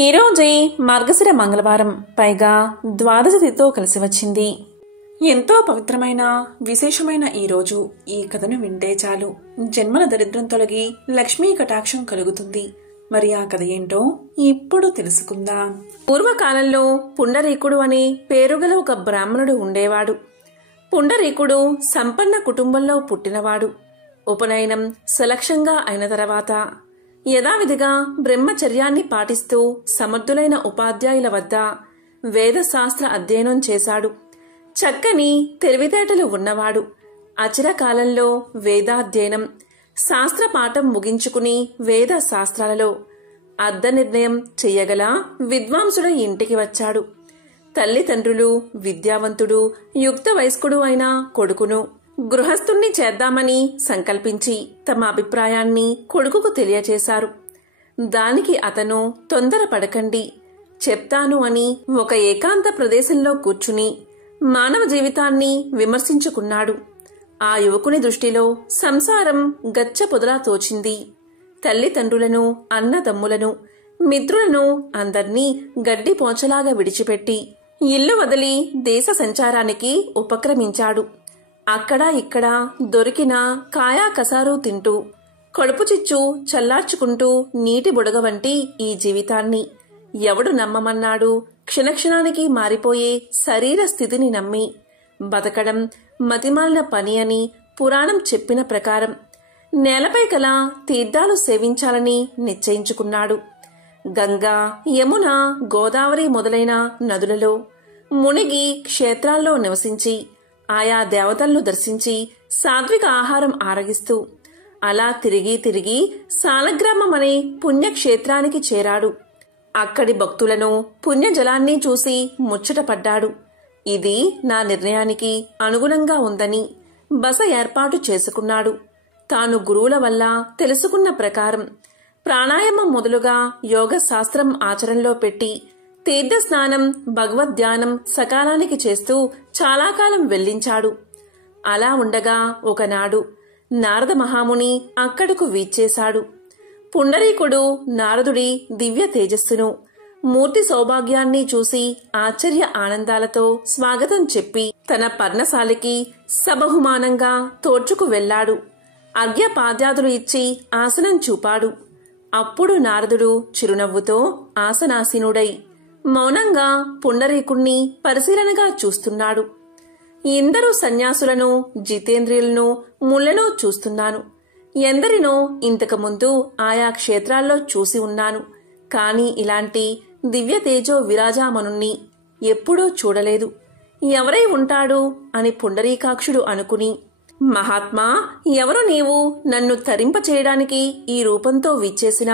ఈరోజే మార్గశిర మంగళవారం, పైగా ద్వాదశ తిథితో కలిసి వచ్చింది. ఎంతో పవిత్రమైన విశేషమైన ఈరోజు ఈ కథను వింటే చాలు జన్మల దరిద్రం తొలగి లక్ష్మీ కటాక్షం కలుగుతుంది. మరి ఆ కథ ఏంటో ఇప్పుడు తెలుసుకుందాం. పూర్వకాలంలో పుండరీకుడు అనే పేరుగల ఒక బ్రాహ్మణుడు ఉండేవాడు. పుండరీకుడు సంపన్న కుటుంబంలో పుట్టినవాడు. ఉపనయనం సులక్షంగా అయిన తర్వాత యథావిధిగా బ్రహ్మచర్యాన్ని పాటిస్తూ సమర్థులైన ఉపాధ్యాయుల వద్ద వేదశాస్త్ర అధ్యయనం చేశాడు. చక్కని తెలివితేటలు ఉన్నవాడు. అచిరకాలంలో వేదాధ్యయనం, శాస్త్రపాఠం ముగించుకుని వేద శాస్త్రాలలో అర్ధ నిర్ణయం చెయ్యగల విద్వాంసుడు ఇంటికి వచ్చాడు. తల్లిదండ్రులు విద్యావంతుడు, యుక్త వయస్కుడు అయిన కొడుకును గృహస్థుణ్ణి చేద్దామని సంకల్పించి తమ అభిప్రాయాన్ని కొడుకుకు తెలియచేశారు. దానికి అతను తొందరపడకండి, చెప్తాను అని ఒక ఏకాంత ప్రదేశంలో కూర్చుని మానవ జీవితాన్ని విమర్శించుకున్నాడు. ఆ యువకుని దృష్టిలో సంసారం గచ్చ పొదలా తోచింది. తల్లిదండ్రులను, అన్నదమ్ములను, మిత్రులను అందర్నీ గడ్డి పోచలాగా విడిచిపెట్టి ఇల్లు వదిలి దేశ సంచారానికి ఉపక్రమించాడు. అక్కడా ఇక్కడా దొరికిన కాయా కసారు తింటూ, కడుపు చిచ్చు చల్లార్చుకుంటూ నీటి బుడగ వంటి ఈ జీవితాన్ని ఎవడు నమ్మమన్నాడు? క్షణక్షణానికి మారిపోయే శరీర స్థితిని నమ్మి బతకడం మతిమాలిన పని అని పురాణం చెప్పిన ప్రకారం నేలపై కల తీర్థాలు సేవించాలని నిశ్చయించుకున్నాడు. గంగా, యమున, గోదావరి మొదలైన నదులలో మునిగి క్షేత్రాల్లో నివసించి ఆయా దేవతలను దర్శించి సాత్విక ఆహారం ఆరగిస్తూ అలా తిరిగి తిరిగి సాలగ్రామం అనే పుణ్యక్షేత్రానికి చేరాడు. అక్కడి భక్తులను, పుణ్యజలాన్ని చూసి ముచ్చటపడ్డాడు. ఇది నా నిర్ణయానికి అనుగుణంగా ఉందని బస ఏర్పాటు చేసుకున్నాడు. తాను గురువుల వల్ల తెలుసుకున్న ప్రకారం ప్రాణాయామం మొదలుగా యోగ శాస్త్రం ఆచరణలో పెట్టి తీర్థస్నానం, భగవద్ధ్యానం సకాలానికి చేస్తూ చాలా కాలం వెళ్లించాడు. అలా ఉండగా ఒకనాడు నారద మహాముని అక్కడకు వీచ్చేశాడు. పుండరీకుడు నారదుడి దివ్య తేజస్సును, మూర్తి సౌభాగ్యాన్ని చూసి ఆశ్చర్య ఆనందాలతో స్వాగతం చెప్పి తన పర్ణశాలికి సబహుమానంగా తోడ్చుకు వెళ్లాడు. అర్ఘ్యపాద్యాదులు ఇచ్చి ఆసనం చూపాడు. అప్పుడు నారదుడు చిరునవ్వుతో ఆసనాసీనుడై మౌనంగా పుండరీకుణ్ణి పరిశీలనగా చూస్తున్నాడు. ఎందరూ సన్యాసులను, జితేంద్రియులను, ముళ్లను చూస్తున్నాను. ఎందరినో ఇంతకుముందు ఆయా క్షేత్రాల్లో చూసి ఉన్నాను. కాని ఇలాంటి దివ్య తేజో విరాజామనుణ్ణి ఎప్పుడూ చూడలేదు. ఎవరై ఉంటాడు అని పుండరీకాక్షుడు అనుకుని, మహాత్మా, ఎవరు నీవు? నన్ను తరింపచేయడానికి ఈ రూపంతో విచ్చేసిన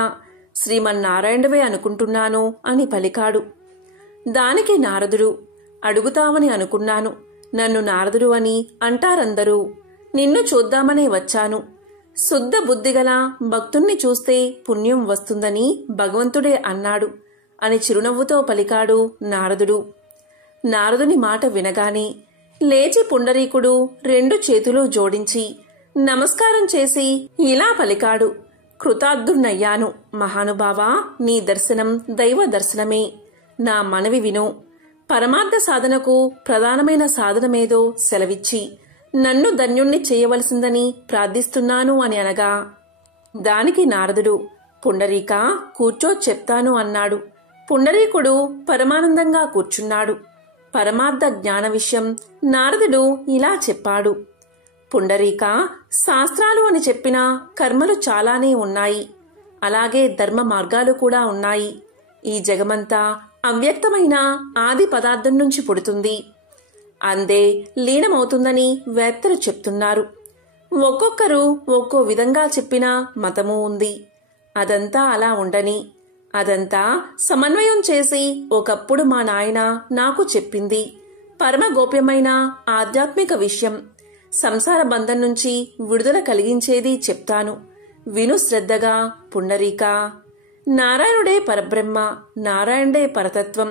శ్రీమన్నారాయణువే అనుకుంటున్నాను అని పలికాడు. దానికి నారదుడు, అడుగుతావని అనుకున్నాను. నన్ను నారదుడు అని అంటారందరూ. నిన్ను చూద్దామనే వచ్చాను. శుద్ధ బుద్ధిగల భక్తుణ్ణి చూస్తే పుణ్యం వస్తుందని భగవంతుడే అన్నాడు అని చిరునవ్వుతో పలికాడు నారదుడు. నారదుని మాట వినగానే లేచి పుండరీకుడు 2 చేతులు జోడించి నమస్కారం చేసి ఇలా పలికాడు. కృతార్థున్నయ్యాను మహానుభావా, నీ దర్శనం దైవ దర్శనమే. నా మనవి విను. పరమార్థ సాధనకు ప్రధానమైన సాధనమేదో సెలవిచ్చి నన్ను ధన్యుణ్ణి చేయవలసిందని ప్రార్థిస్తున్నాను అని అనగా, దానికి నారదుడు, పుండరీక, కూర్చో చెప్తాను అన్నాడు. పుండరీకుడు పరమానందంగా కూర్చున్నాడు. పరమార్థ జ్ఞాన విషయం నారదుడు ఇలా చెప్పాడు. పుండరీక, శాస్త్రాలు అని చెప్పిన కర్మలు చాలానే ఉన్నాయి. అలాగే ధర్మ మార్గాలు కూడా ఉన్నాయి. ఈ జగమంతా అవ్యక్తమైన ఆది పదార్థం నుంచి పుడుతుంది. అందే లీనమవుతుందని వేత్తలు చెప్తున్నారు. ఒక్కొక్కరు ఒక్కో విధంగా చెప్పిన మతము ఉంది. అదంతా అలా ఉండని, అదంతా సమన్వయం చేసి ఒకప్పుడు మా నాయన నాకు చెప్పింది పరమ గోప్యమైన ఆధ్యాత్మిక విషయం. సంసార బంధం నుంచి విడుదల కలిగించేది చెప్తాను. విను శ్రద్ధగా పుండరీక. నారాయణుడే పరబ్రహ్మ, నారాయణుడే పరతత్వం,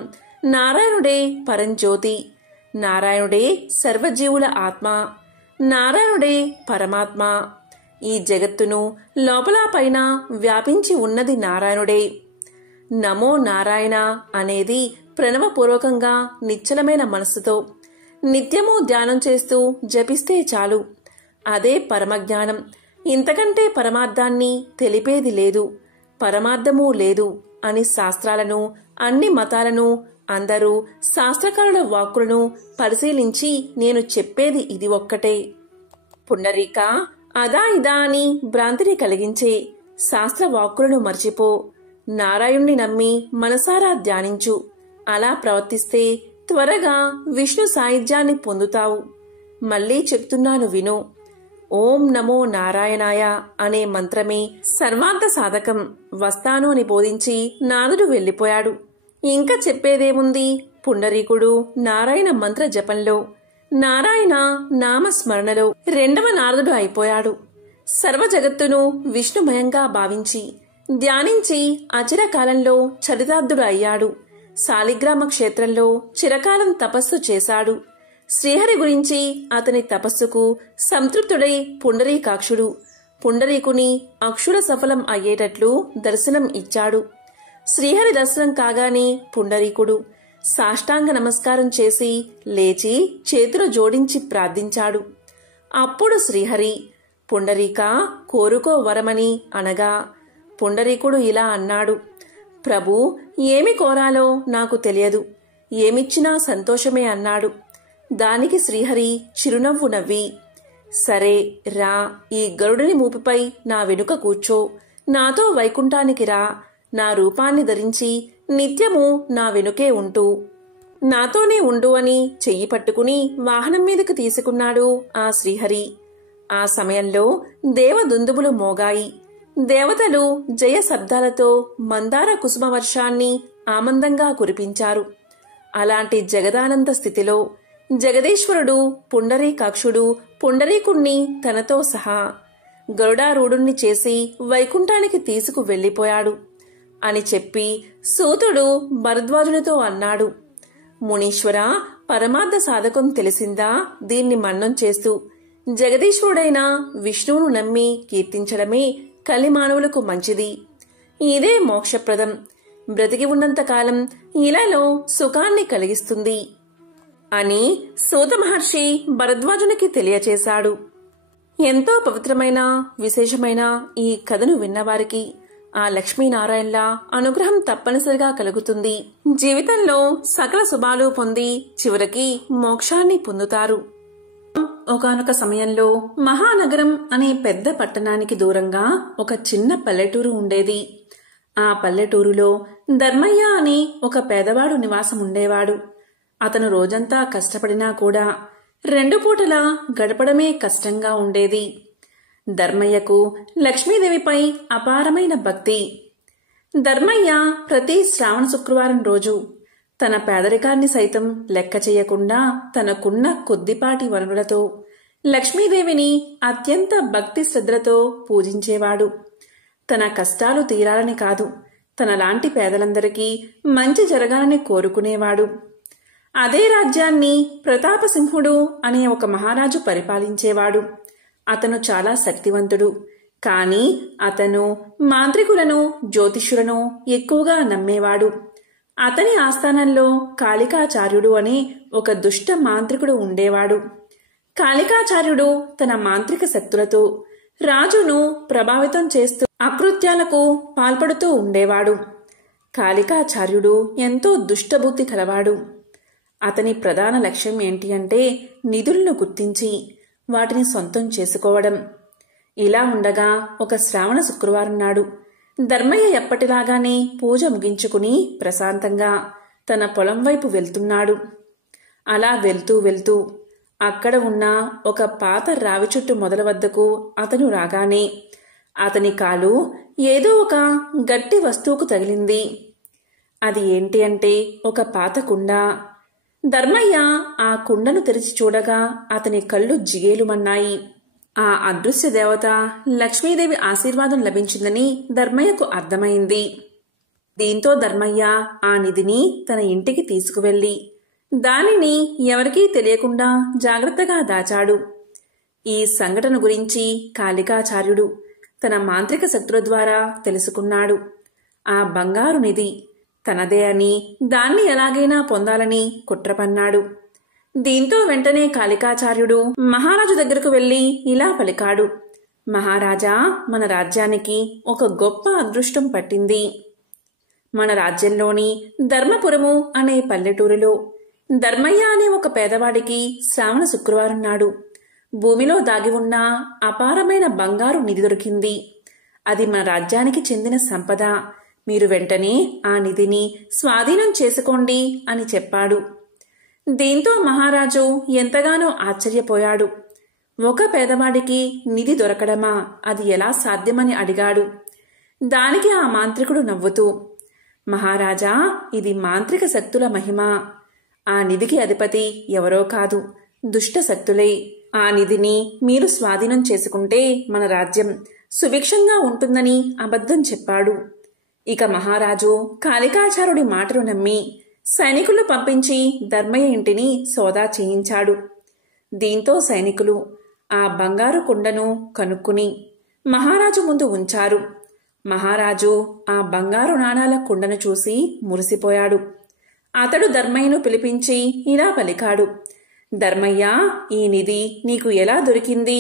నారాయణుడే పరంజ్యోతి, నారాయణుడే సర్వజీవుల ఆత్మ, నారాయణుడే పరమాత్మ. ఈ జగత్తును లోపల పైన వ్యాపించి ఉన్నది నారాయణుడే. నమో నారాయణ అనేది ప్రణవపూర్వకంగా నిశ్చలమైన మనస్సుతో నిత్యము ధ్యానం చేస్తూ జపిస్తే చాలు. అదే పరమజ్ఞానం. ఇంతకంటే పరమార్థాన్ని తెలిపేది లేదు, పరమార్థమూ లేదు అని శాస్త్రాలను, అన్ని మతాలను, అందరూ శాస్త్రకారుల వాక్కులను పరిశీలించి నేను చెప్పేది ఇది ఒక్కటే. పుండరీక అదా ఇదా అని భ్రాంతిని కలిగించే శాస్త్ర వాక్కులను మర్చిపో. నారాయణ్ణి నమ్మి మనసారా ధ్యానించు. అలా ప్రవర్తిస్తే త్వరగా విష్ణు సాయుధ్యాన్ని పొందుతావు. మళ్ళీ చెప్తున్నాను విను. ఓం నమో నారాయణాయ అనే మంత్రమే సర్వాంత సాధకం. వస్తాను అని బోధించి నారదుడు వెళ్ళిపోయాడు. ఇంకా చెప్పేదేముంది? పుండరీకుడు నారాయణ మంత్ర జపంలో, నారాయణ నామస్మరణలో రెండవ నారదుడు అయిపోయాడు. సర్వ జగత్తును విష్ణుమయంగా భావించి ధ్యానించి అచిరకాలంలో చరితార్థుడు అయ్యాడు. శాలిగ్రామ క్షేత్రంలో చిరకాలం తపస్సు చేశాడు. శ్రీహరి గురించి అతని తపస్సుకు సంతృప్తుడై పుండరీకాక్షుడు పుండరీకుని అక్షుర సఫలం అయ్యేటట్లు దర్శనం ఇచ్చాడు. శ్రీహరి దర్శనం కాగానే పుండరీకుడు సాష్టాంగ నమస్కారం చేసి లేచి చేతులు జోడించి ప్రార్థించాడు. అప్పుడు శ్రీహరి, పుండరీక కోరుకో వరమని అనగా పుండరీకుడు ఇలా అన్నాడు, ప్రభు, ఏమి కోరాలో నాకు తెలియదు, ఏమిచ్చినా సంతోషమే అన్నాడు. దానికి శ్రీహరి చిరునవ్వు నవ్వి, సరే రా, ఈ గరుడిని మూపిపై నా వెనుక కూర్చో, నాతో వైకుంఠానికి రా, నా రూపాన్ని ధరించి నిత్యము నా వెనుకే ఉంటూ నాతోనే ఉండు అని చెయ్యి పట్టుకుని వాహనం మీదకు తీసుకున్నాడు ఆ శ్రీహరి. ఆ సమయంలో దేవదుందుబులు మోగాయి. దేవతలు జయ శబ్దాలతో మందార కుసుమ వర్షాన్ని ఆనందంగా కురిపించారు. అలాంటి జగదానంద స్థితిలో జగదీశ్వరుడు పుండరీకాక్షుడు పుండరీకుణ్ణి తనతో సహా గరుడారూఢుణ్ణి చేసి వైకుంఠానికి తీసుకు వెళ్లిపోయాడు అని చెప్పి సూతుడు భరద్వాజునితో అన్నాడు, మునీశ్వర, పరమార్థ సాధకం తెలిసిందా? దీన్ని మన్నం చేస్తూ జగదీశ్వరుడైన విష్ణువును నమ్మి కీర్తించడమే కలిమానవులకు మంచిది. ఇదే మోక్షప్రదం. బ్రతికి ఉన్నంతకాలం ఇలాలో సుఖాన్ని కలిగిస్తుంది అని సూత మహర్షి భరద్వాజునికి తెలియచేశాడు. ఎంతో పవిత్రమైన విశేషమైన ఈ కథను విన్నవారికి ఆ లక్ష్మీనారాయణల అనుగ్రహం తప్పనిసరిగా కలుగుతుంది. జీవితంలో సకల శుభాలు పొంది చివరికి మోక్షాన్ని పొందుతారు. ఒకానొక సమయంలో మహానగరం అనే పెద్ద పట్టణానికి దూరంగా ఒక చిన్న పల్లెటూరు ఉండేది. ఆ పల్లెటూరులో ధర్మయ్య అని ఒక పేదవాడు నివాసం ఉండేవాడు. అతను రోజంతా కష్టపడినా కూడా 2 పూటలా గడపడమే కష్టంగా ఉండేది. ధర్మయ్యకు లక్ష్మీదేవిపై అపారమైన భక్తి. ధర్మయ్య ప్రతి శ్రావణ శుక్రవారం రోజు తన పేదరికాన్ని సైతం లెక్క చేయకుండా తనకున్న కొద్దిపాటి వనరులతో లక్ష్మీదేవిని అత్యంత భక్తి శ్రద్ధలతో పూజించేవాడు. తన కష్టాలు తీరాలని కాదు, తనలాంటి పేదలందరికీ మంచి జరగాలని కోరుకునేవాడు. అదే రాజ్యాన్ని ప్రతాపసింహుడు అనే ఒక మహారాజు పరిపాలించేవాడు. అతను చాలా శక్తివంతుడు. కాని అతను మాంత్రికులను, జ్యోతిష్యులను ఎక్కువగా నమ్మేవాడు. అతని ఆస్థానంలో కాళికాచార్యుడు అనే ఒక దుష్ట మాంత్రికుడు ఉండేవాడు. కాళికాచార్యుడు తన మాంత్రిక శక్తులతో రాజును ప్రభావితం చేస్తూ అకృత్యాలకు పాల్పడుతూ ఉండేవాడు. కాళికాచార్యుడు ఎంతో దుష్టబుద్ధి కలవాడు. అతని ప్రధాన లక్ష్యం ఏంటి అంటే నిధులను గుర్తించి వాటిని సొంతం చేసుకోవడం. ఇలా ఉండగా ఒక శ్రావణ శుక్రవారం నాడు ధర్మయ్య ఎప్పటిలాగానే పూజ ముగించుకుని ప్రశాంతంగా తన పొలం వైపు వెళ్తున్నాడు. అలా వెళ్తూ వెళ్తూ అక్కడ ఉన్న ఒక పాత రావి చెట్టు మొదల వద్దకు అతను రాగానే అతని కాలు ఏదో ఒక గట్టి వస్తువుకు తగిలింది. అది ఏంటి అంటే ఒక పాత కుండ. ధర్మయ్య ఆ కుండను తెరిచి చూడగా అతని కళ్ళు జిగేలుమన్నాయి. ఆ అదృశ్య దేవత లక్ష్మీదేవి ఆశీర్వాదం లభించిందని ధర్మయ్యకు అర్థమైంది. దీంతో ధర్మయ్య ఆ నిధిని తన ఇంటికి తీసుకువెళ్లి దానిని ఎవరికీ తెలియకుండా జాగ్రత్తగా దాచాడు. ఈ సంఘటన గురించి కాళికాచార్యుడు తన మాంత్రిక శక్తుల ద్వారా తెలుసుకున్నాడు. ఆ బంగారు నిధి తనదే అని, దాన్ని ఎలాగైనా పొందాలని కుట్రపన్నాడు. దీంతో వెంటనే కాళికాచార్యుడు మహారాజు దగ్గరకు వెళ్లి ఇలా పలికాడు. మహారాజా, మన రాజ్యానికి ఒక గొప్ప అదృష్టం పట్టింది. మన రాజ్యంలోని ధర్మపురము అనే పల్లెటూరులో ధర్మయ్య అనే ఒక పేదవాడికి శ్రావణ శుక్రవారం నాడు భూమిలో దాగి ఉన్న అపారమైన బంగారు నిధి దొరికింది. అది మన రాజ్యానికి చెందిన సంపద. మీరు వెంటనే ఆ నిధిని స్వాధీనం చేసుకోండి అని చెప్పాడు. దీంతో మహారాజు ఎంతగానో ఆశ్చర్యపోయాడు. ఒక పేదవాడికి నిధి దొరకడమా, అది ఎలా సాధ్యమని అడిగాడు. దానికి ఆ మాంత్రికుడు నవ్వుతూ, మహారాజా, ఇది మాంత్రిక శక్తుల మహిమ. ఆ నిధికి అధిపతి ఎవరో కాదు, దుష్ట శక్తులే. ఆ నిధిని మీరు స్వాధీనం చేసుకుంటే మన రాజ్యం సుభిక్షంగా ఉంటుందని అబద్ధం చెప్పాడు. ఇక మహారాజు కాళికాచార్యుడి మాటలు నమ్మి సైనికులు పంపించి ధర్మయ్య ఇంటిని సోదా చేయించాడు. దీంతో సైనికులు ఆ బంగారు కుండను కనుక్కుని మహారాజు ముందు ఉంచారు. మహారాజు ఆ బంగారు నాణాల కుండను చూసి మురిసిపోయాడు. అతడు ధర్మయ్యను పిలిపించి ఇలా పలికాడు. ధర్మయ్య, ఈ నిధి నీకు ఎలా దొరికింది?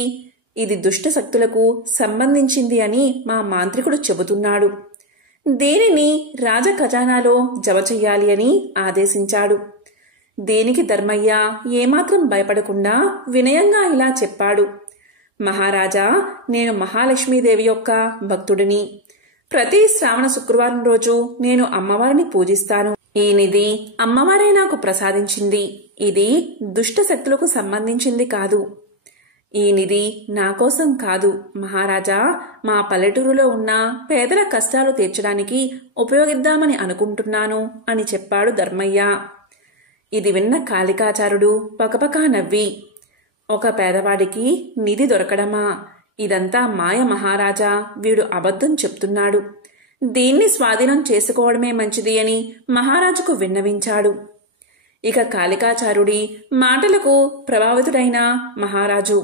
ఇది దుష్ట శక్తులకు సంబంధించింది అని మా మాంత్రికుడు చెబుతున్నాడు. దీనిని రాజ ఖజానాలో జమ చెయ్యాలి అని ఆదేశించాడు. దీనికి ధర్మయ్య ఏమాత్రం భయపడకుండా వినయంగా ఇలా చెప్పాడు. మహారాజా, నేను మహాలక్ష్మీదేవి యొక్క భక్తుడిని. ప్రతి శ్రావణ శుక్రవారం రోజు నేను అమ్మవారిని పూజిస్తాను. ఈ నిధి అమ్మవారే నాకు ప్రసాదించింది. ఇది దుష్ట శక్తులకు సంబంధించింది కాదు. ఈ నిధి నా కోసం కాదు మహారాజా, మా పల్లెటూరులో ఉన్న పేదల కష్టాలు తీర్చడానికి ఉపయోగిద్దామని అనుకుంటున్నాను అని చెప్పాడు ధర్మయ్య. ఇది విన్న కాళికాచార్యుడు పకపకా నవ్వి, ఒక పేదవాడికి నిధి దొరకడమా? ఇదంతా మాయ మహారాజా, వీడు అబద్ధం చెప్తున్నాడు. దీన్ని స్వాధీనం చేసుకోవడమే మంచిది అని మహారాజుకు విన్నవించాడు. ఇక కాళికాచార్యుడి మాటలకు ప్రభావితుడైన మహారాజు,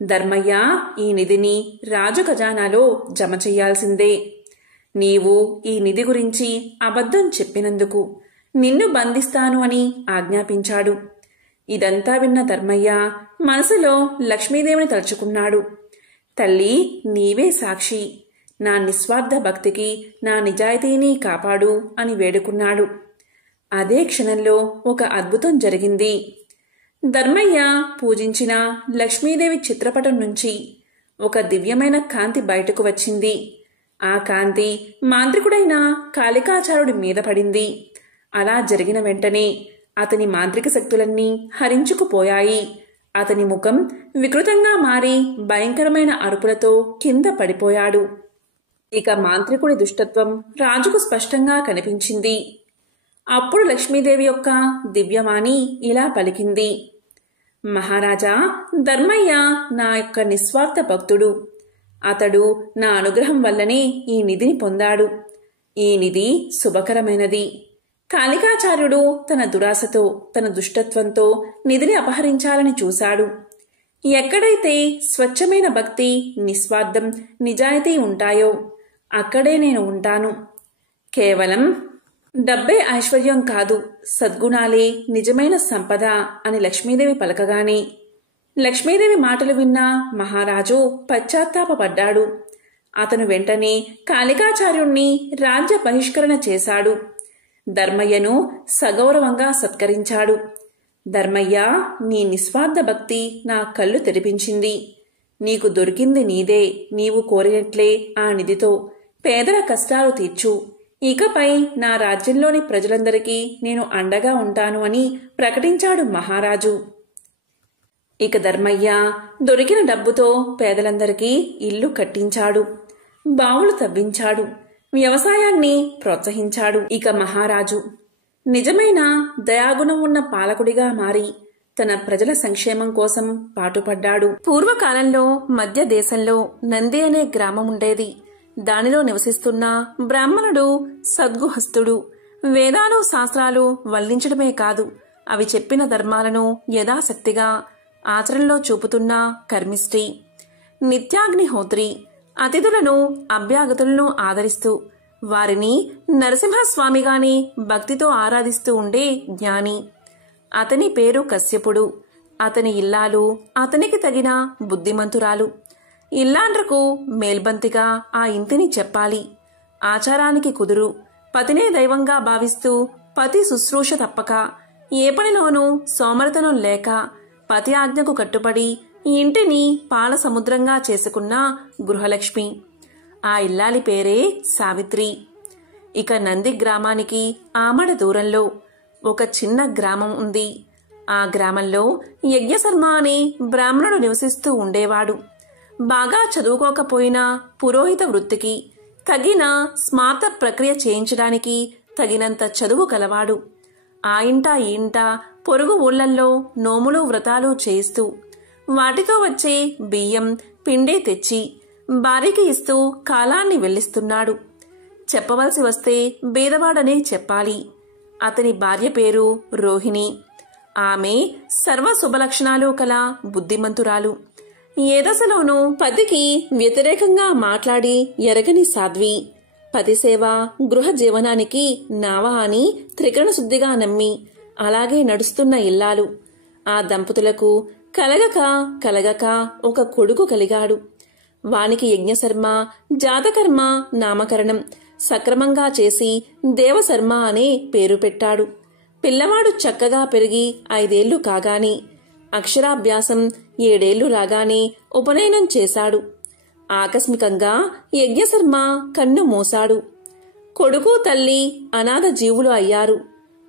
ధర్మయ్య, ఈ నిధిని రాజు ఖజానాలో జమ చెయ్యాల్సిందే. నీవు ఈ నిధి గురించి అబద్ధం చెప్పినందుకు నిన్ను బంధిస్తాను అని ఆజ్ఞాపించాడు. ఇదంతా విన్న ధర్మయ్య మనసులో లక్ష్మీదేవిని తలుచుకున్నాడు. తల్లి, నీవే సాక్షి. నా నిస్వార్థ భక్తికి నా నిజాయితీని కాపాడు అని వేడుకున్నాడు. అదే క్షణంలో ఒక అద్భుతం జరిగింది. ధర్మయ్య పూజించిన లక్ష్మీదేవి చిత్రపటం నుంచి ఒక దివ్యమైన కాంతి బయటకు వచ్చింది. ఆ కాంతి మాంత్రికుడైన కాళికాచార్యుడి మీద పడింది. అలా జరిగిన వెంటనే అతని మాంత్రిక శక్తులన్నీ హరించుకుపోయాయి. అతని ముఖం వికృతంగా మారి భయంకరమైన అరుపులతో కింద పడిపోయాడు. ఇక మాంత్రికుడి దుష్టత్వం రాజుకు స్పష్టంగా కనిపించింది. అప్పుడు లక్ష్మీదేవి యొక్క దివ్యవాణి ఇలా పలికింది. మహారాజా, ధర్మయ్య నా యొక్క నిస్వార్థ భక్తుడు. అతడు నా అనుగ్రహం వల్లనే ఈ నిధిని పొందాడు. ఈ నిధి శుభకరమైనది. కాళికాచార్యుడు తన దురాశతో, తన దుష్టత్వంతో నిధిని అపహరించాలని చూశాడు. ఎక్కడైతే స్వచ్ఛమైన భక్తి, నిస్వార్థం, నిజాయితీ ఉంటాయో అక్కడే నేను ఉంటాను. కేవలం డబ్బే ఐశ్వర్యం కాదు, సద్గుణాలే నిజమైన సంపద అని లక్ష్మీదేవి పలకగానే లక్ష్మీదేవి మాటలు విన్న మహారాజు పశ్చాత్తాపపడ్డాడు. అతను వెంటనే కాళికాచార్యుణ్ణి రాజ్య బహిష్కరణ చేశాడు. ధర్మయ్యను సగౌరవంగా సత్కరించాడు. ధర్మయ్య, నీ నిస్వార్థ భక్తి నా కళ్ళు తెరిపించింది. నీకు దొరికింది నీదే. నీవు కోరినట్లే ఆ నిధితో పేదల కష్టాలు తీర్చు. ఇకపై నా రాజ్యంలోని ప్రజలందరికీ నేను అండగా ఉంటాను అని ప్రకటించాడు మహారాజు. ఇక ధర్మయ్య దొరికిన డబ్బుతో పేదలందరికీ ఇల్లు కట్టించాడు, బావులు తవ్వించాడు, వ్యవసాయాన్ని ప్రోత్సహించాడు. ఇక మహారాజు నిజమైన దయాగుణం ఉన్న పాలకుడిగా మారి తన ప్రజల సంక్షేమం కోసం పాటుపడ్డాడు. పూర్వకాలంలో మధ్య దేశంలో నంది అనే గ్రామం ఉండేది. దానిలో నివసిస్తున్న బ్రాహ్మణుడు సద్గుహస్తుడు. వేదాలు శాస్త్రాలు వల్లించడమే కాదు, అవి చెప్పిన ధర్మాలను యథాశక్తిగా ఆచరణలో చూపుతున్న కర్మిష్టి. నిత్యాగ్నిహోత్రి. అతిథులను, అభ్యాగతులను ఆదరిస్తూ వారిని నరసింహస్వామిగానే భక్తితో ఆరాధిస్తూ ఉండే జ్ఞాని. అతని పేరు కశ్యపుడు. అతని ఇల్లాలు అతనికి తగిన బుద్ధిమంతురాలు. ఇల్లాండ్రకు మేల్బంతిగా ఆ ఇంటిని చెప్పాలి. ఆచారానికి కుదురు. పతినే దైవంగా భావిస్తూ పతి శుశ్రూష తప్పక, ఏ పనిలోనూ సోమరతనం లేక, పతి ఆజ్ఞకు కట్టుబడి ఈ ఇంటిని పాల సముద్రంగా చేసుకున్న గృహలక్ష్మి. ఆ ఇల్లాలి పేరే సావిత్రి. ఇక నంది గ్రామానికి ఆమడ దూరంలో ఒక చిన్న గ్రామం ఉంది. ఆ గ్రామంలో యజ్ఞశర్మ అనే బ్రాహ్మణుడు నివసిస్తూ ఉండేవాడు. బాగా చదువుకోకపోయినా పురోహిత వృత్తికి తగిన స్మార్త ప్రక్రియ చేయించడానికి తగినంత చదువు కలవాడు. ఆ ఇంట ఈ ఇంట పొరుగు ఊళ్ళల్లో నోములు వ్రతాలు చేయిస్తూ వాటితో వచ్చే బియ్యం పిండే తెచ్చి భార్యకి ఇస్తూ కాలాన్ని వెళ్లిస్తున్నాడు. చెప్పవలసి వస్తే బీదవాడనే చెప్పాలి. అతని భార్య పేరు రోహిణి. ఆమె సర్వ శుభలక్షణాలు కల బుద్ధిమంతురాలు. ఏ దశలోనూ పతికి వ్యతిరేకంగా మాట్లాడి ఎరగని సాధ్వి. పతిసేవ గృహ జీవనానికి నావ అని త్రికరణ శుద్ధిగా నమ్మి అలాగే నడుస్తున్న ఇల్లాలు. ఆ దంపతులకు కలగక ఒక కొడుకు కలిగాడు. వానికి యజ్ఞశర్మ జాతకర్మ నామకరణం సక్రమంగా చేసి దేవశర్మ అనే పేరు పెట్టాడు. పిల్లవాడు చక్కగా పెరిగి 5 ఏళ్లు కాగానే, అక్షరాభ్యాసం 7 ఏళ్లు రాగానే ఉపనయనం చేశాడు. ఆకస్మికంగా యజ్ఞశర్మ కన్ను మూశాడు. కొడుకు తల్లి అనాథ జీవులు అయ్యారు.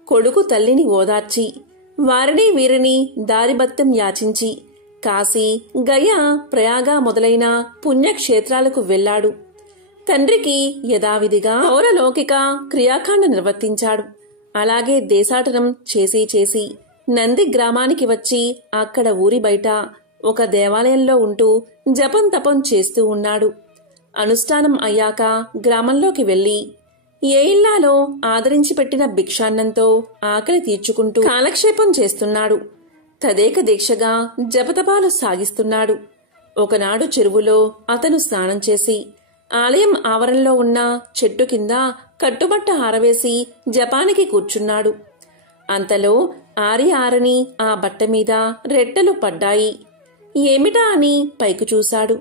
కొడుకు తల్లిని ఓదార్చి వారిని వీరిని దారిభత్యం యాచించి కాశీ, గయ, ప్రయాగ మొదలైన పుణ్యక్షేత్రాలకు వెళ్లాడు. తండ్రికి యథావిధిగా పౌరలౌకిక క్రియాకాండ నిర్వర్తించాడు. అలాగే దేశాటనం చేసి నంది గ్రామానికి వచ్చి అక్కడ ఊరి బయట ఒక దేవాలయంలో ఉంటూ జపం తపం చేస్తూ ఉన్నాడు. అనుష్ఠానం అయ్యాక గ్రామంలోకి వెళ్లి ఏ ఇల్లాలో ఆదరించి పెట్టిన భిక్షాన్నంతో ఆకలి తీర్చుకుంటూ కాలక్షేపం చేస్తున్నాడు. తదేక దీక్షగా జపతపాలు సాగిస్తున్నాడు. ఒకనాడు చెరువులో అతను స్నానం చేసి ఆలయం ఆవరణలో ఉన్న చెట్టు కింద కట్టుబట్ట ఆరవేసి జపానికి కూర్చున్నాడు. అంతలో ఆరని ఆ బట్ట మీద రెట్టలు పడ్డాయి. ఏమిటా అని పైకి చూశాడు.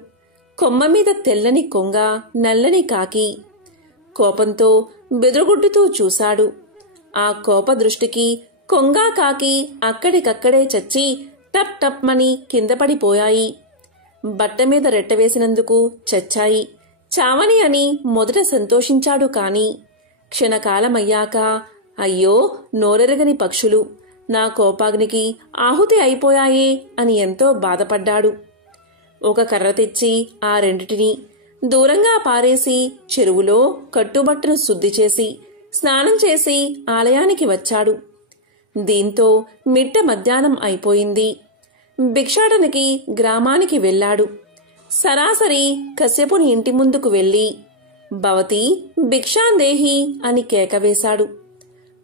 కొమ్మ మీద తెల్లని కొంగ, నల్లని కాకి. కోపంతో బెదురుగుడ్డుతూ చూశాడు. ఆ కోప దృష్టికి కొంగా కాకి అక్కడికక్కడే చచ్చి టప్ టప్ మని కిందపడిపోయాయి. బట్ట మీద రెట్టవేసినందుకు చచ్చాయి. చావని అని మొదట సంతోషించాడు. కాని క్షణకాలమయ్యాక అయ్యో నోరెరగని పక్షులు నా కోపాగ్నికి ఆహుతి అయిపోయాయే అని ఎంతో బాధపడ్డాడు. ఒక కర్ర తెచ్చి ఆ రెండిటిని దూరంగా పారేసి చెరువులో కట్టుబట్టను శుద్ధి చేసి స్నానం చేసి ఆలయానికి వచ్చాడు. దీంతో మిట్ట మధ్యాహ్నం అయిపోయింది. భిక్షాటనకి గ్రామానికి వెళ్లాడు. సరాసరి కశ్యపుని ఇంటి ముందుకు వెళ్లి భవతి భిక్షాందేహి అని కేకవేశాడు.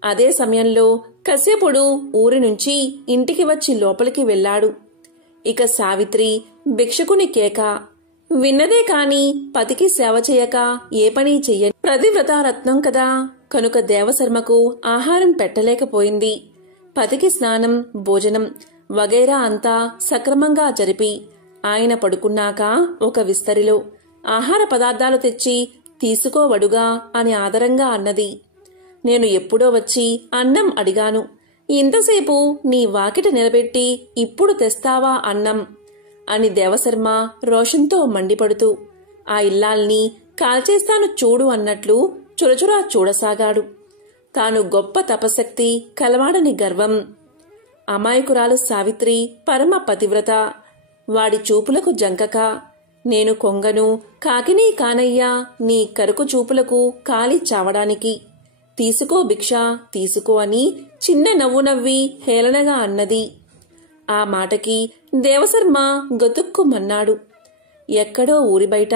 అదే సమయంలో కశ్యపుడు ఊరి నుంచి ఇంటికి వచ్చి లోపలికి వెళ్లాడు. ఇక సావిత్రి భిక్షకుని కేక విన్నదే కాని పతికి సేవ చేయక ఏ పని చెయ్యని ప్రతివ్రతారత్నం కదా, కనుక దేవశర్మకు ఆహారం పెట్టలేకపోయింది. పతికి స్నానం భోజనం వగైరా అంతా సక్రమంగా జరిపి ఆయన పడుకున్నాక ఒక విస్తరిలో ఆహార పదార్థాలు తెచ్చి తీసుకోవడుగా అని ఆదరంగా అన్నది. నేను ఎప్పుడో వచ్చి అన్నం అడిగాను. ఇంతసేపు నీ వాకిట నిలబెట్టి ఇప్పుడు తెస్తావా అన్నం అని దేవశర్మ రోషంతో మండిపడుతూ ఆ ఇల్లాల్ని కాల్చేస్తాను చూడు అన్నట్లు చురచురా చూడసాగాడు. తాను గొప్ప తపశక్తి కలవాడని గర్వం. అమాయకురాలు సావిత్రి పరమ పతివ్రత. వాడి చూపులకు జంకక నేను కొంగను కాకినీ కానయ్యా నీ కరుకు చూపులకు కాలి చావడానికి, తీసుకో భిక్ష తీసుకో అని చిన్న నవ్వు నవ్వి హేళనగా అన్నది. ఆ మాటకి దేవశర్మ గతుక్కుమన్నాడు. ఎక్కడో ఊరి బయట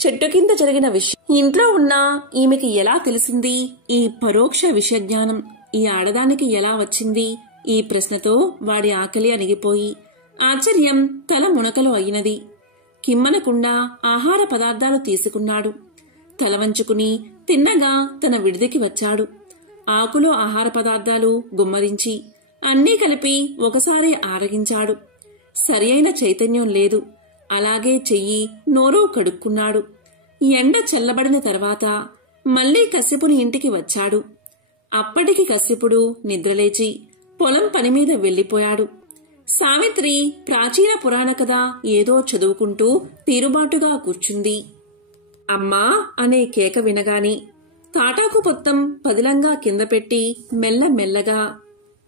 చెట్టు కింద జరిగిన విషయం ఇంట్లో ఉన్న ఈమెకి ఎలా తెలిసింది? ఈ పరోక్ష విషయజ్ఞానం ఈ ఆడదానికి ఎలా వచ్చింది? ఈ ప్రశ్నతో వాడి ఆకలి అణిగిపోయి ఆశ్చర్యం తల మునకలు అయినది. కిమ్మనకుండా ఆహార పదార్థాలు తీసుకున్నాడు. తల వంచుకుని తిన్నగా తన విడిదికి వచ్చాడు. ఆకులో ఆహార పదార్థాలు గుమ్మరించి అన్నీ కలిపి ఒకసారి ఆరగించాడు. సరి అయిన చైతన్యం లేదు. అలాగే చెయ్యి నోరు కడుక్కున్నాడు. ఎండ చల్లబడిన తర్వాత మళ్లీ కశ్యపుని ఇంటికి వచ్చాడు. అప్పటికి కశ్యపుడు నిద్రలేచి పొలం పనిమీద వెళ్లిపోయాడు. సావిత్రి ప్రాచీన పురాణ కథ ఏదో చదువుకుంటూ తీరుబాటుగా కూర్చుంది. అమ్మా అనే కేక వినగాని తాటాకు పొత్తం పదిలంగా కింద పెట్టి మెల్లమెల్లగా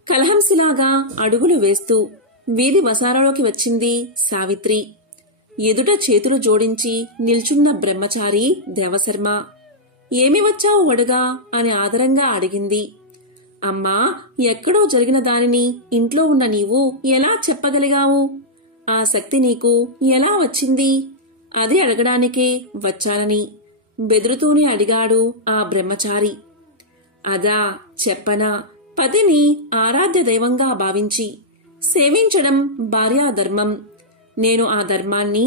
కలహంసిలాగా అడుగులు వేస్తూ వీధి వసారాలోకి వచ్చింది సావిత్రి. ఎదుట చేతులు జోడించి నిల్చున్న బ్రహ్మచారి దేవశర్మ. ఏమి వచ్చావు వడుగా అని ఆదరంగా అడిగింది. అమ్మా, ఎక్కడో జరిగిన దానిని ఇంట్లో ఉన్న నీవు ఎలా చెప్పగలిగావు? ఆ శక్తి నీకు ఎలా వచ్చింది? అది అడగడానికే వచ్చానని బెదురుతూనే అడిగాడు ఆ బ్రహ్మచారి. అదా చెప్పనా, పతిని ఆరాధ్య దైవంగా భావించి సేవించడం భార్యాధర్మం. నేను ఆ ధర్మాన్ని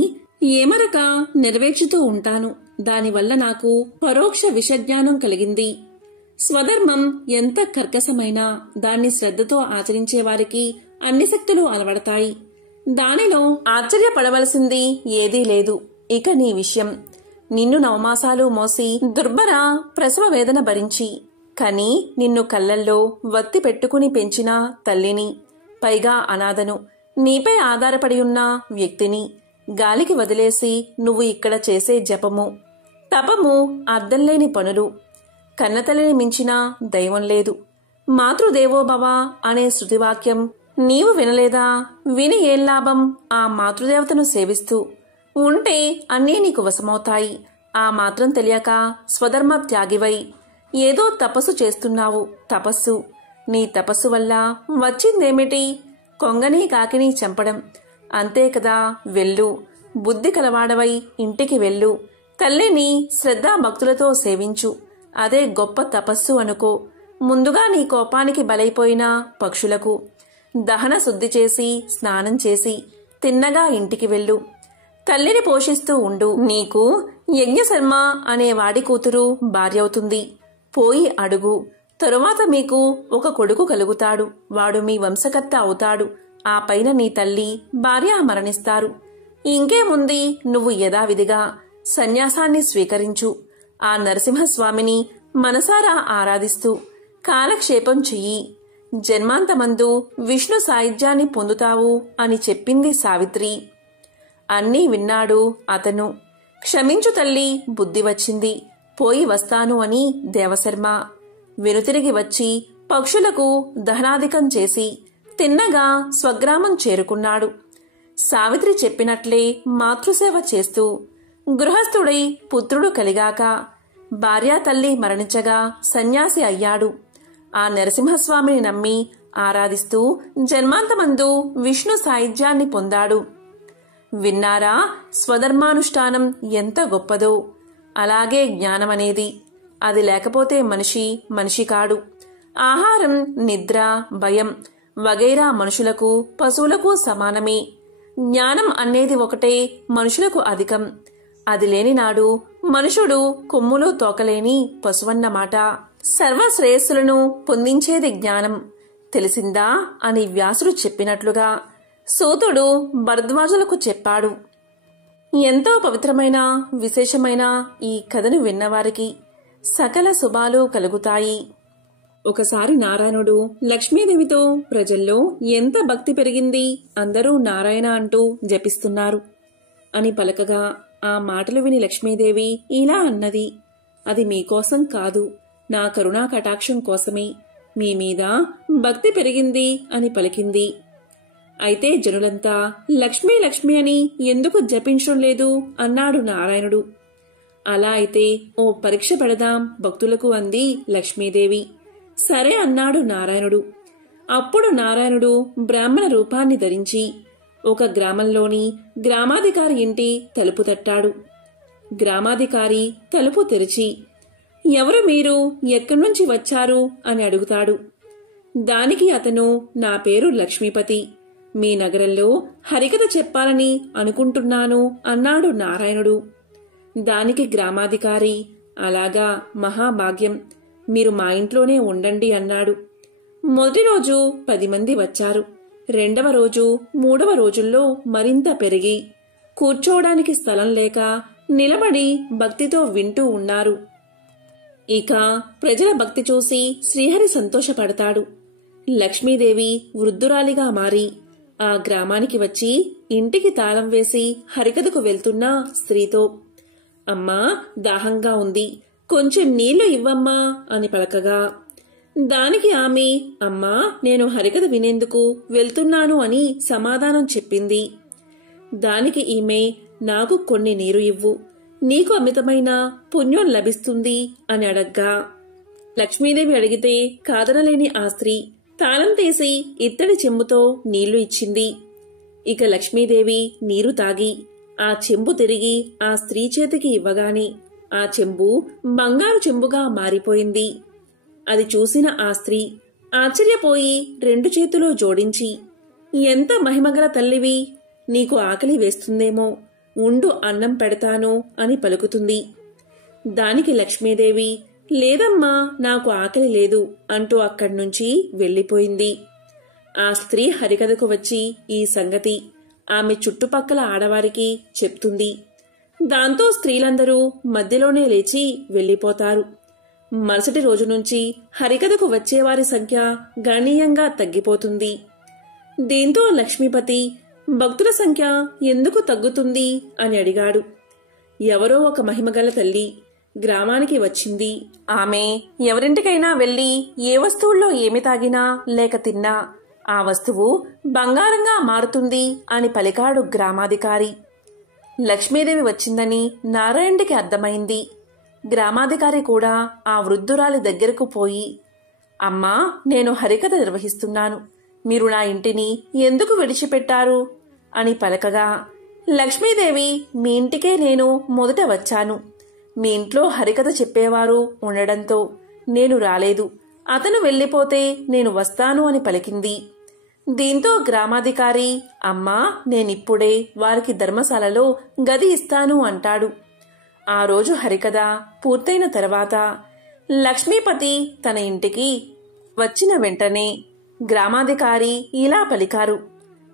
ఏమరక నెరవేర్చుతూ ఉంటాను. దానివల్ల నాకు పరోక్ష విషజ్ఞానం కలిగింది. స్వధర్మం ఎంత కర్కశమైనా దాన్ని శ్రద్ధతో ఆచరించేవారికి అన్ని శక్తులు అలవడతాయి. దానిలో ఆశ్చర్యపడవలసింది ఏదీ లేదు. ఇక నీ విషయం. నిన్ను 9 మాసాలు మోసి దుర్భర ప్రసవ వేదన భరించి కని నిన్ను కళ్ళల్లో వత్తి పెట్టుకుని పెంచిన తల్లిని, పైగా అనాథను, నీపై ఆధారపడి ఉన్న వ్యక్తిని గాలికి వదిలేసి నువ్వు ఇక్కడ చేసే జపము, తపము, అర్థంలేని పనులు. కన్నతల్లిని మించిన దైవం లేదు. మాతృదేవోభవ అనే శృతివాక్యం నీవు వినలేదా? విని ఏం లాభం? ఆ మాతృదేవతను సేవిస్తూ ఉంటే అన్నీ నీకు వశమవుతాయి. ఆ మాత్రం తెలియక స్వధర్మ త్యాగివై ఏదో తపస్సు చేస్తున్నావు. తపస్సు. నీ తపస్సు వల్ల వచ్చిందేమిటి? కొంగని కాకిని చంపడం. అంతే కదా. వెళ్ళు. బుద్ధి కలవాడవై ఇంటికి వెళ్ళు. తల్లిని శ్రద్ధాభక్తులతో సేవించు. అదే గొప్ప తపస్సు అనుకో. ముందుగా నీ కోపానికి బలైపోయిన పక్షులకు దహన శుద్ధి చేసి స్నానం చేసి తిన్నగా ఇంటికి వెళ్ళు. తల్లిని పోషిస్తూ ఉండు. నీకు యజ్ఞశర్మ అనే వాడి కూతురు భార్య అవుతుంది. పోయి అడుగు. తరువాత మీకు ఒక కొడుకు కలుగుతాడు. వాడు మీ వంశకర్త అవుతాడు. ఆ పైన నీ తల్లి భార్య మరణిస్తారు. ఇంకేముంది, నువ్వు యథావిధిగా సన్యాసాన్ని స్వీకరించు. ఆ నరసింహస్వామిని మనసారా ఆరాధిస్తూ కాలక్షేపం చెయ్యి. జన్మాంతమందు విష్ణు సాయుధ్యాన్ని పొందుతావు అని చెప్పింది సావిత్రి. అన్నీ విన్నాడు అతను. క్షమించు తల్లి, బుద్ధి వచ్చింది. పోయి వస్తాను అని దేవశర్మ వెనుతిరిగి వచ్చి పక్షులకు దహనాధికం చేసి తిన్నగా స్వగ్రామం చేరుకున్నాడు. సావిత్రి చెప్పినట్లే మాతృసేవ చేస్తూ గృహస్థుడై పుత్రుడు కలిగాక భార్యా తల్లి మరణించగా సన్యాసి అయ్యాడు. ఆ నరసింహస్వామిని నమ్మి ఆరాధిస్తూ జన్మాంతమందు విష్ణు సాయుధ్యాన్ని పొందాడు. విన్నారా? స్వధర్మానుష్ఠానం ఎంత గొప్పదో. అలాగే జ్ఞానమనేది. అది లేకపోతే మనిషి కాడు. ఆహారం, నిద్ర, భయం వగైరా మనుషులకు పశువులకు సమానమే. జ్ఞానం అనేది ఒకటే మనుషులకు అధికం. అది లేని నాడు మనుషుడు కొమ్ములు తోకలేని పశువన్నమాట. సర్వశ్రేయస్సులను పొందించేది జ్ఞానం. తెలిసిందా అని వ్యాసుడు చెప్పినట్లుగా సూతుడు భరద్వాజులకు చెప్పాడు. ఎంతో పవిత్రమైన విశేషమైన ఈ కథను విన్నవారికి సకల శుభాలు కలుగుతాయి. ఒకసారి నారాయణుడు లక్ష్మీదేవితో ప్రజల్లో ఎంత భక్తి పెరిగింది, అందరూ నారాయణ అంటూ జపిస్తున్నారు అని పలకగా ఆ మాటలు విని లక్ష్మీదేవి ఇలా అన్నది. అది మీకోసం కాదు, నా కరుణా కటాక్షం కోసమే. మీ మీద భక్తి పెరిగింది అని పలికింది. అయితే జనులంతా లక్ష్మీ లక్ష్మి అని ఎందుకు జపించడం లేదు అన్నాడు నారాయణుడు. అలా అయితే ఓ పరీక్ష పెడదాం భక్తులకు అంది లక్ష్మీదేవి. సరే అన్నాడు నారాయణుడు. అప్పుడు నారాయణుడు బ్రాహ్మణ రూపాన్ని ధరించి ఒక గ్రామంలోని గ్రామాధికారి ఇంటి తలుపు తట్టాడు. గ్రామాధికారి తలుపు తెరిచి, ఎవరు మీరు, ఎక్కడి నుంచి వచ్చారు అని అడుగుతాడు. దానికి అతను, నా పేరు లక్ష్మీపతి, మీ నగరంలో హరికథ చెప్పాలని అనుకుంటున్నాను అన్నాడు నారాయణుడు. దానికి గ్రామాధికారి, అలాగా, మహాభాగ్యం. మీరు మా ఇంట్లోనే ఉండండి అన్నాడు. మొదటి రోజు 10 మంది వచ్చారు. రెండవ రోజు, మూడవ రోజుల్లో మరింత పెరిగి కూర్చోవడానికి స్థలం లేక నిలబడి భక్తితో వింటూ ఉన్నారు. ఇక ప్రజల భక్తి చూసి శ్రీహరి సంతోషపడతాడు. లక్ష్మీదేవి వృద్ధురాలిగా మారి ఆ గ్రామానికి వచ్చి ఇంటికి తాళం వేసి హరికథకు వెళ్తున్న స్త్రీతో, అమ్మా, దాహంగా ఉంది, కొంచెం నీళ్లు ఇవ్వమ్మా అని పలకగా, దానికి ఆమె, అమ్మా, నేను హరికథ వినేందుకు వెళ్తున్నాను అని సమాధానం చెప్పింది. దానికి ఈమె, నాకు కొన్ని నీరు ఇవ్వు, నీకు అమితమైన పుణ్యం లభిస్తుంది అని అడగ్గా, లక్ష్మీదేవి అడిగితే కాదనలేని ఆ స్త్రీ తాళం తీసి ఇత్తడి చెంబుతో నీళ్లు ఇచ్చింది. ఇక లక్ష్మీదేవి నీరు తాగి ఆ చెంబు తిరిగి ఆ స్త్రీ చేతికి ఇవ్వగానే ఆ చెంబు బంగారు చెంబుగా మారిపోయింది. అది చూసిన ఆ స్త్రీ ఆశ్చర్యపోయి 2 చేతులు జోడించి, ఎంత మహిమగల తల్లివి, నీకు ఆకలి వేస్తుందేమో, ఉండు, అన్నం పెడతాను అని పలుకుతుంది. దానికి లక్ష్మీదేవి, లేదమ్మా, నాకు ఆకలి లేదు అంటూ అక్కడ్నుంచి వెళ్లిపోయింది. ఆ స్త్రీ హరికథకు వచ్చి ఈ సంగతి ఆమె చుట్టుపక్కల ఆడవారికి చెప్తుంది. దాంతో స్త్రీలందరూ మధ్యలోనే లేచి వెళ్లిపోతారు. మరుసటి రోజు నుంచి హరికథకు వచ్చేవారి సంఖ్య గణనీయంగా తగ్గిపోతుంది. దీంతో లక్ష్మీపతి భక్తుల సంఖ్య ఎందుకు తగ్గుతుంది అని అడిగాడు. ఎవరో ఒక మహిమగల తల్లి గ్రామానికి వచ్చింది. ఆమె ఎవరింటికైనా వెళ్లి ఏ వస్తువుల్లో ఏమి తాగినా లేక తిన్నా ఆ వస్తువు బంగారంగా మారుతుంది అని పలికాడు గ్రామాధికారి. లక్ష్మీదేవి వచ్చిందని నారాయణుడికి అర్థమైంది. గ్రామాధికారి కూడా ఆ వృద్ధురాలి దగ్గరకు పోయి, అమ్మా, నేను హరికథ నిర్వహిస్తున్నాను, మీరు నా ఇంటిని ఎందుకు విడిచిపెట్టారు అని పలకగా, లక్ష్మీదేవి, మీ ఇంటికే నేను మొదట వచ్చాను. మీ ఇంట్లో హరికథ చెప్పేవారు ఉండడంతో నేను రాలేదు. అతను వెళ్లిపోతే నేను వస్తాను అని పలికింది. దీంతో గ్రామాధికారి, అమ్మా, నేనిప్పుడే వారికి ధర్మశాలలో గది ఇస్తాను అంటాడు. ఆ రోజు హరికథ పూర్తయిన తర్వాత లక్ష్మీపతి తన ఇంటికి వచ్చిన వెంటనే గ్రామాధికారి ఇలా పలికారు,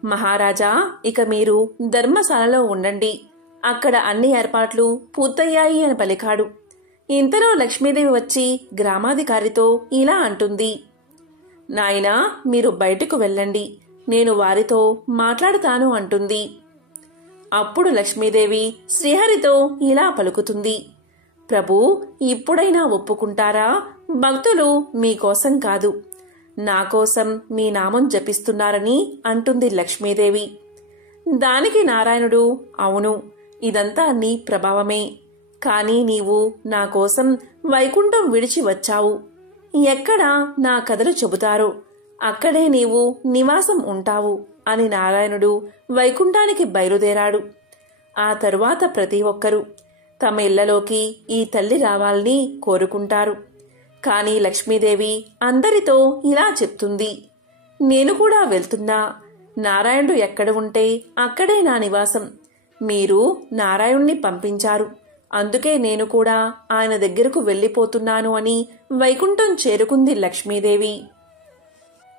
మహారాజా, ఇక మీరు ధర్మశాలలో ఉండండి, అక్కడ అన్ని ఏర్పాట్లు పూర్తయ్యాయి అని పలికాడు. ఇంతలో లక్ష్మీదేవి వచ్చి గ్రామాధికారితో ఇలా అంటుంది, నాయనా, మీరు బయటకు వెళ్ళండి, నేను వారితో మాట్లాడుతాను అంటుంది. అప్పుడు లక్ష్మీదేవి శ్రీహరితో ఇలా పలుకుతుంది, ప్రభూ, ఇప్పుడైనా ఒప్పుకుంటారా? భక్తులు మీకోసం కాదు, నా కోసం మీ నామం జపిస్తున్నారని అంటుంది లక్ష్మీదేవి. దానికి నారాయణుడు, అవును, ఇదంతా నీ ప్రభావమే, కానీ నీవు నా కోసం వైకుంఠం విడిచి వచ్చావు. ఎక్కడ నా కథలు చెబుతారో అక్కడే నీవు నివాసం ఉంటావు అని నారాయణుడు వైకుంఠానికి బయలుదేరాడు. ఆ తరువాత ప్రతి ఒక్కరూ తమ ఇళ్లలోకి ఈ తల్లి రావాలని కోరుకుంటారు. కానీ లక్ష్మీదేవి అందరితో ఇలా చెప్తుంది, నేను కూడా వెళ్తున్నా, నారాయణుడు ఎక్కడ ఉంటే అక్కడే నా నివాసం. మీరు నారాయణుణ్ణి పంపించారు, అందుకే నేను కూడా ఆయన దగ్గరకు వెళ్లిపోతున్నాను అని వైకుంఠం చేరుకుంది లక్ష్మీదేవి.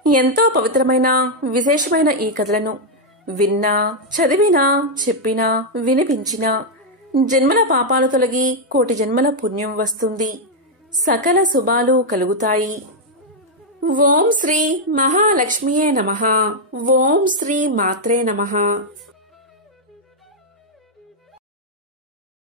ఎంతో పవిత్రమైన విశేషమైన ఈ కథలను విన్నా, చదివినా, చెప్పినా, వినిపించినా జన్మల పాపాలు తొలగి 1,000,000 జన్మల పుణ్యం వస్తుంది, సకల శుభాలు కలుగుతాయి. ఓం శ్రీ మహాలక్ష్మియే నమః. ఓం శ్రీ మాత్రే నమః.